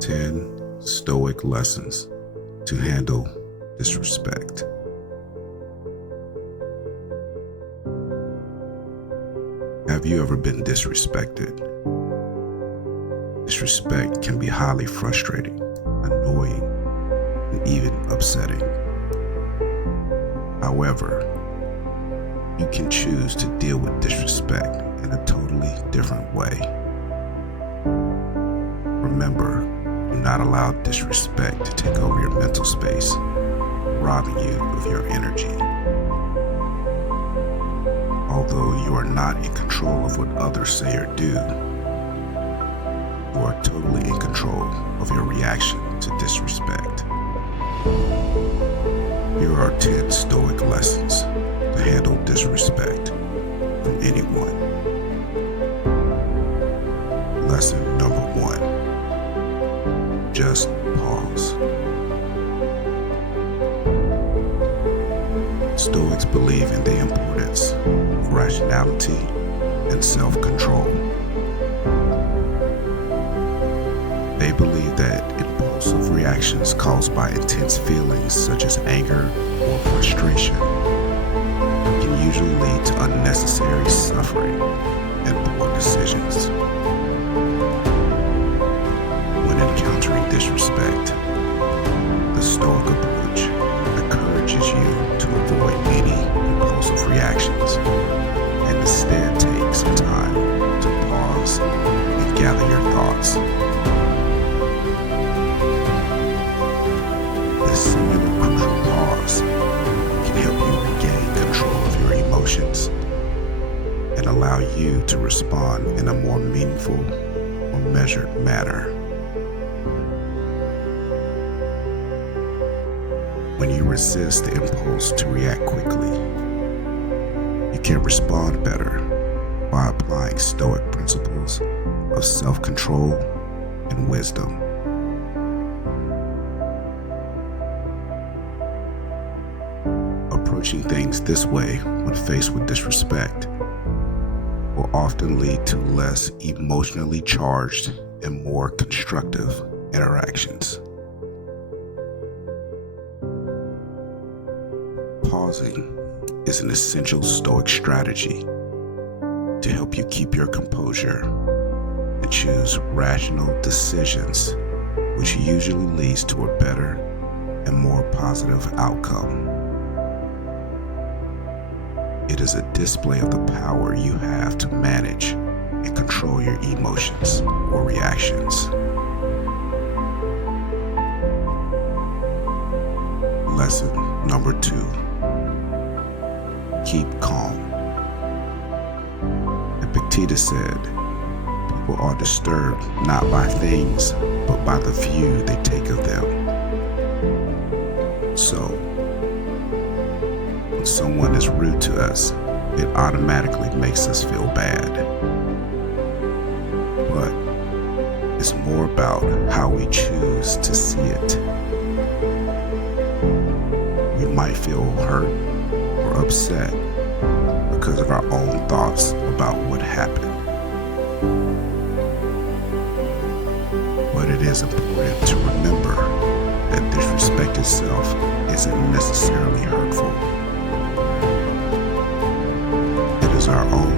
10 Stoic Lessons to Handle Disrespect. Have you ever been disrespected? Disrespect can be highly frustrating, annoying, and even upsetting. However, you can choose to deal with disrespect in a totally different way. Remember, do not allow disrespect to take over your mental space, robbing you of your energy. Although you are not in control of what others say or do, you are totally in control of your reaction to disrespect. Here are 10 Stoic lessons to handle disrespect from anyone. Lesson number 1. Just pause. Stoics believe in the importance of rationality and self-control. They believe that impulsive reactions caused by intense feelings such as anger or frustration can usually lead to unnecessary suffering and poor decisions. When encountering disrespect, the Stoic approach encourages you to avoid any impulsive reactions and instead take some time to pause and gather your thoughts. This singular crucial pause can help you regain control of your emotions and allow you to respond in a more meaningful or measured manner. When you resist the impulse to react quickly, you can respond better by applying Stoic principles of self-control and wisdom. Approaching things this way when faced with disrespect will often lead to less emotionally charged and more constructive interactions. Pausing is an essential Stoic strategy to help you keep your composure and choose rational decisions, which usually leads to a better and more positive outcome. It is a display of the power you have to manage and control your emotions or reactions. Lesson number 2. Keep calm. Epictetus said, people are disturbed not by things, but by the view they take of them. So, when someone is rude to us, it automatically makes us feel bad. But it's more about how we choose to see it. We might feel hurt or upset because of our own thoughts about what happened. But it is important to remember that disrespect itself isn't necessarily hurtful. It is our own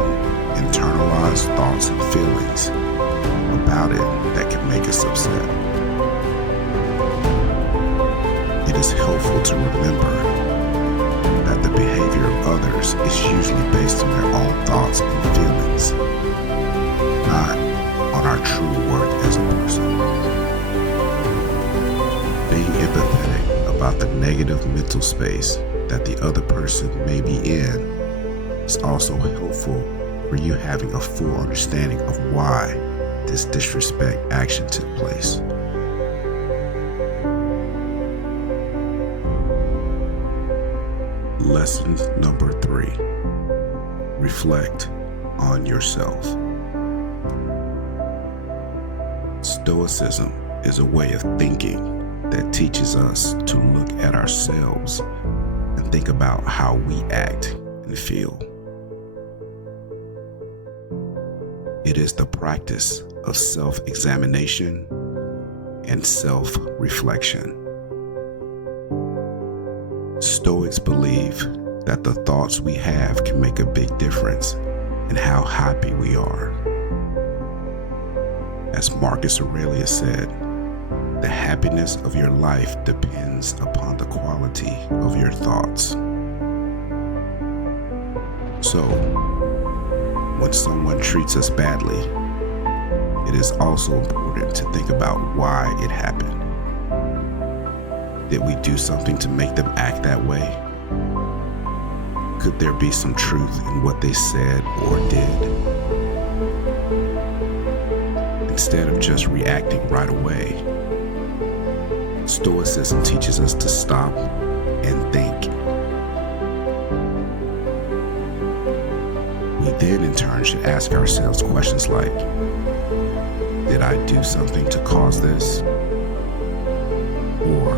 internalized thoughts and feelings about it that can make us upset. It is helpful to remember that the behavior of others is usually based on their own thoughts and feelings, not on our true worth as a person. Being empathetic about the negative mental space that the other person may be in is also helpful for you having a full understanding of why this disrespect action took place. Lesson number 3. Reflect on yourself. Stoicism is a way of thinking that teaches us to look at ourselves and think about how we act and feel. It is the practice of self-examination and self-reflection. Stoics believe that the thoughts we have can make a big difference in how happy we are. As Marcus Aurelius said, the happiness of your life depends upon the quality of your thoughts. So, when someone treats us badly, it is also important to think about why it happened. Did we do something to make them act that way? Could there be some truth in what they said or did? Instead of just reacting right away, Stoicism teaches us to stop and think. We then in turn should ask ourselves questions like, did I do something to cause this? Or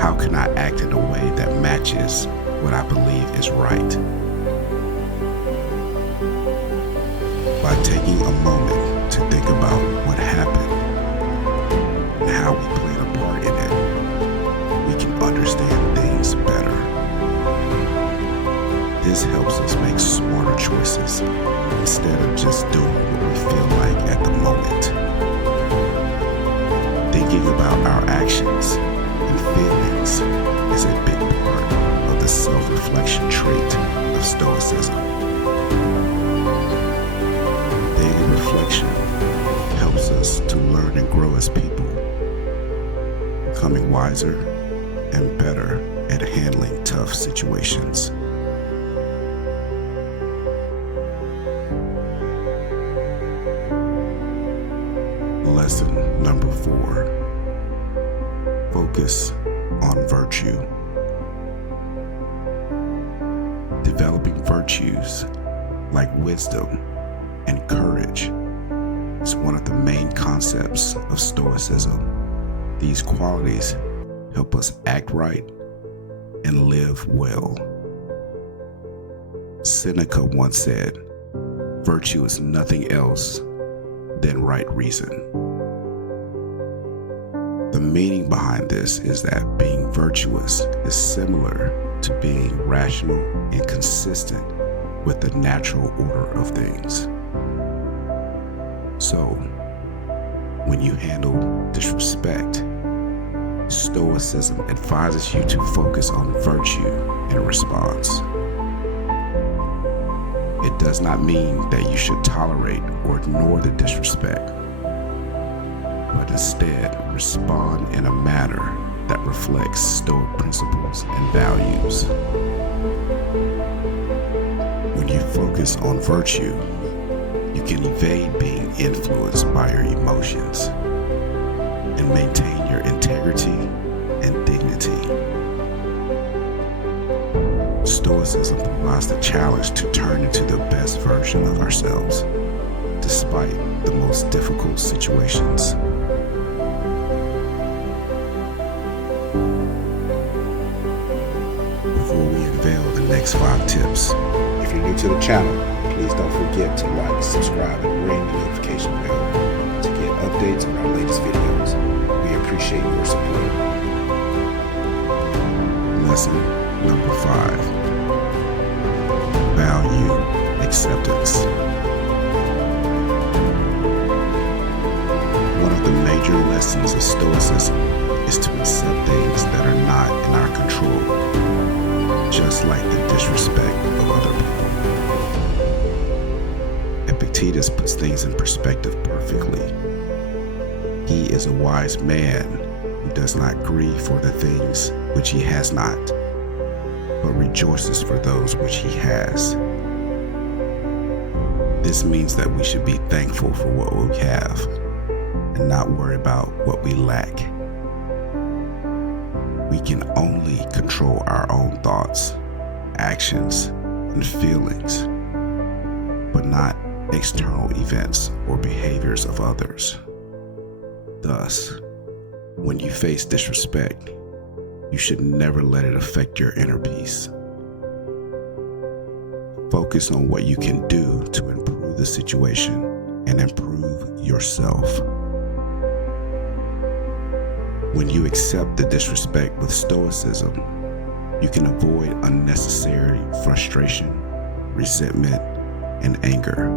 how can I act in a way that matches what I believe is right? By taking a moment to think about what happened and how we played a part in it, we can understand things better. This helps us make smarter choices instead of just doing what we feel like at the moment. Thinking about our actions and feelings is a big part of the self-reflection trait of Stoicism. Daily reflection helps us to learn and grow as people, becoming wiser and better at handling tough situations. Lesson number 4. Focus on virtue. Developing virtues like wisdom and courage is one of the main concepts of Stoicism. These qualities help us act right and live well. Seneca once said, "Virtue is nothing else than right reason." The meaning behind this is that being virtuous is similar to being rational and consistent with the natural order of things. So, when you handle disrespect, Stoicism advises you to focus on virtue in response. It does not mean that you should tolerate or ignore the disrespect, but instead respond in a manner that reflects Stoic principles and values. When you focus on virtue, you can evade being influenced by your emotions and maintain your integrity and dignity. Stoicism provides the challenge to turn into the best version of ourselves, despite the most difficult situations. Before we unveil the next 5 tips, if you're new to the channel, please don't forget to like, subscribe, and ring the notification bell to get updates on our latest videos. We appreciate your support. Lesson number 5. Value acceptance. One of the major lessons of Stoicism is to accept things that are not in our control, just like the disrespect of other people. Epictetus puts things in perspective perfectly. He is a wise man who does not grieve for the things which he has not, but rejoices for those which he has. This means that we should be thankful for what we have and not worry about what we lack. We can only control our own thoughts, actions, and feelings, but not external events or behaviors of others. Thus, when you face disrespect, you should never let it affect your inner peace. Focus on what you can do to improve the situation and improve yourself. When you accept the disrespect with Stoicism, you can avoid unnecessary frustration, resentment, and anger.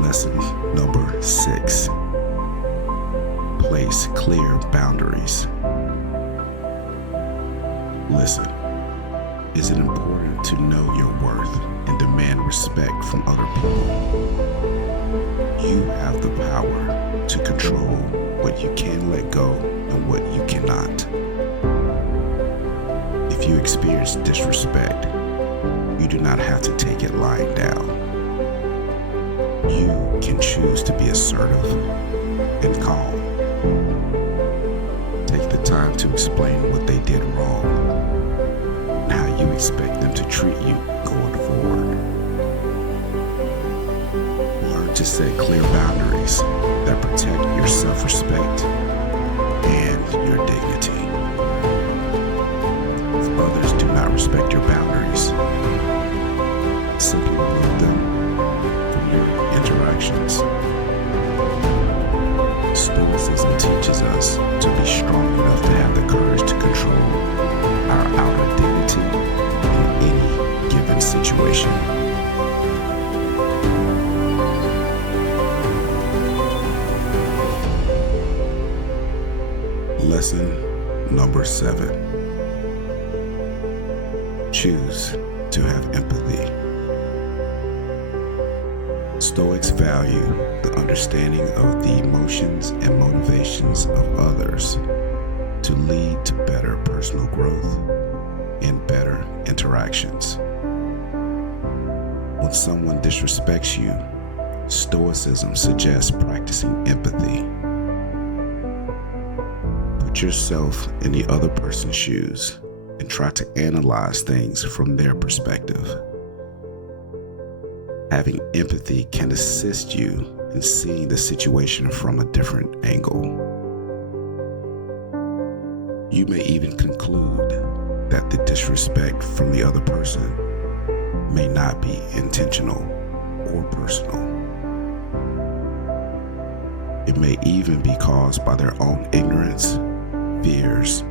Lesson number 6. Place clear boundaries. Listen, is it important to know your worth and demand respect from other people? You have the power to control what you can let go and what you cannot. If you experience disrespect, you do not have to take it lying down. You can choose to be assertive and calm. Take the time to explain what they did wrong and how you expect them to treat you going forward. Learn to set clear boundaries that protect your self-respect and your dignity. If others do not respect your boundaries, simply remove them from your interactions. Stoicism teaches us to be strong enough to have the courage to control our outer dignity in any given situation. Lesson number 7. Choose to have empathy. Stoics value the understanding of the emotions and motivations of others to lead to better personal growth and better interactions. When someone disrespects you, Stoicism suggests practicing empathy. Put yourself in the other person's shoes and try to analyze things from their perspective. Having empathy can assist you in seeing the situation from a different angle. You may even conclude that the disrespect from the other person may not be intentional or personal. It may even be caused by their own ignorance, fears,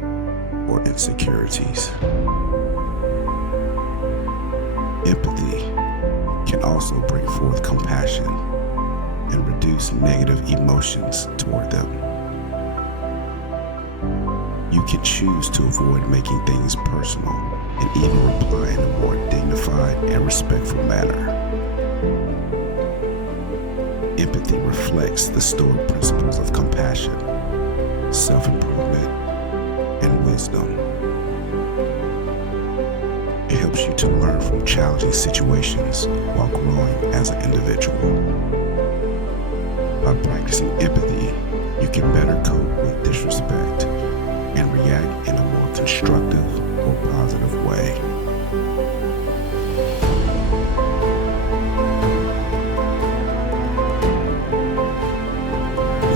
or insecurities. Empathy can also bring forth compassion and reduce negative emotions toward them. You can choose to avoid making things personal and even reply in a more dignified and respectful manner. Empathy reflects the Stoic principles of compassion, self-improvement, and wisdom. It helps you to learn from challenging situations while growing as an individual. By practicing empathy, you can better cope with disrespect and react in a more constructive or positive way.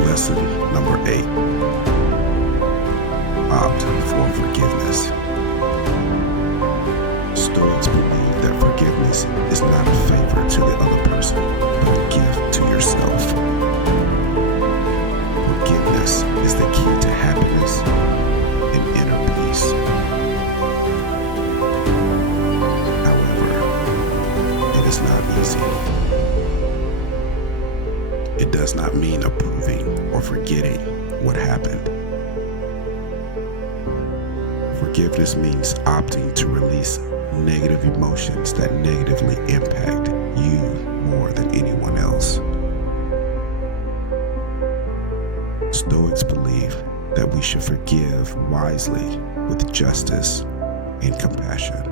Lesson number 8. Opt for forgiveness. Stoics believe that forgiveness is not a favor to the other person, but a gift to yourself. Forgiveness is the key to happiness and inner peace. However, it is not easy. It does not mean approving or forgetting what happened. Forgiveness means opting to release negative emotions that negatively impact you more than anyone else. Stoics believe that we should forgive wisely with justice and compassion.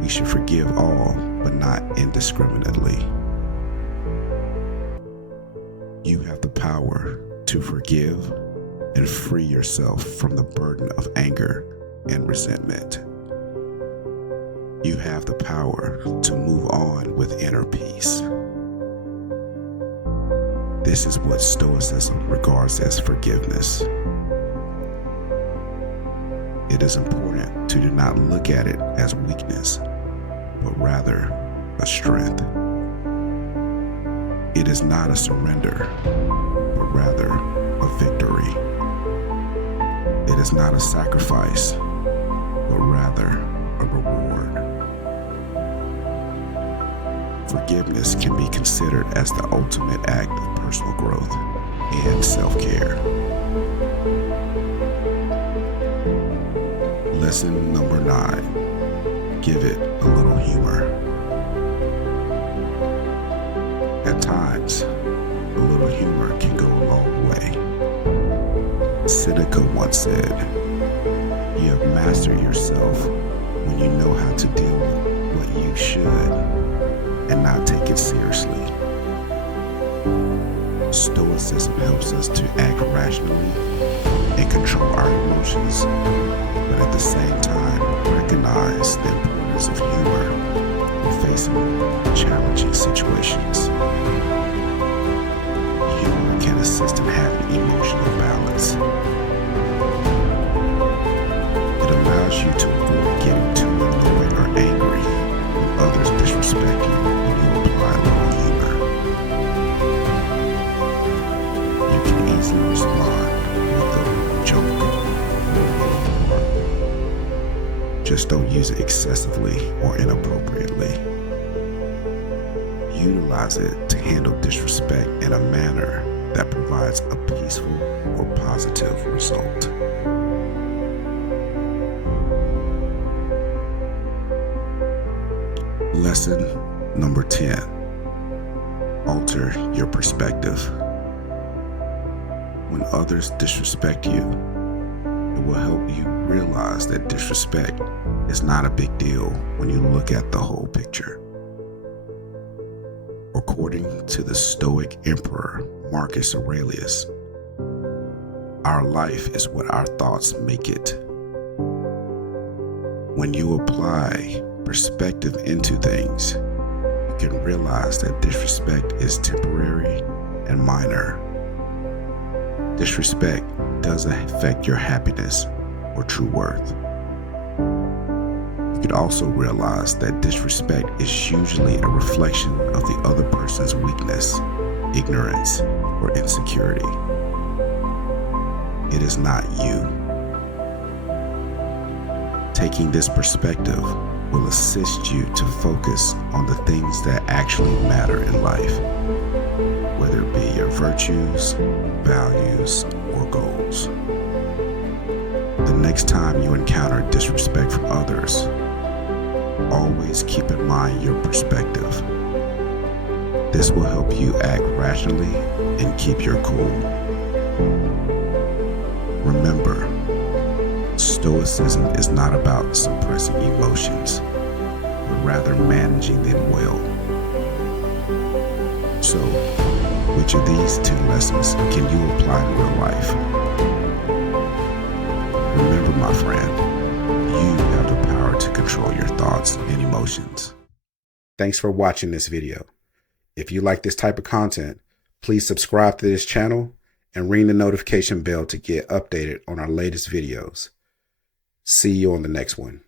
We should forgive all, but not indiscriminately. You have the power to forgive and free yourself from the burden of anger and resentment. You have the power to move on with inner peace. This is what Stoicism regards as forgiveness. It is important to do not look at it as weakness, but rather a a strength. It is not a surrender, but rather a victory. It is not a sacrifice, but rather a reward. Forgiveness can be considered as the ultimate act of personal growth and self-care. Lesson number 9, give it a little humor. At times, a little humor can go a long way. Seneca once said, "You have mastered yourself when you know how to deal with what you should and not take it seriously." Stoicism helps us to act rationally and control our emotions, but at the same time recognize the importance of humor when facing challenging situations. Humor can assist in having emotional balance. It allows you to avoid getting too annoyed or angry when others disrespect you when you apply a little humor. You can easily respond with a joke. Just don't use it excessively or inappropriately. Utilize it to handle disrespect in a manner that provides a peaceful or positive result. Lesson number 10, alter your perspective. When others disrespect you, it will help you realize that disrespect is not a big deal when you look at the whole picture. According to the Stoic Emperor Marcus Aurelius, our life is what our thoughts make it. When you apply perspective into things, you can realize that disrespect is temporary and minor. Disrespect doesn't affect your happiness or true worth. You can also realize that disrespect is usually a reflection of the other person's weakness, ignorance, or insecurity. It is not you. Taking this perspective will assist you to focus on the things that actually matter in life, whether it be your virtues, values, or goals. The next time you encounter disrespect from others, always keep in mind your perspective. This will help you act rationally and keep your cool. Remember, Stoicism is not about suppressing emotions, but rather managing them well. So, which of these 10 lessons can you apply in real life? Remember, my friend, you have the power to control your thoughts and emotions. Thanks for watching this video. If you like this type of content, please subscribe to this channel and ring the notification bell to get updated on our latest videos. See you on the next one.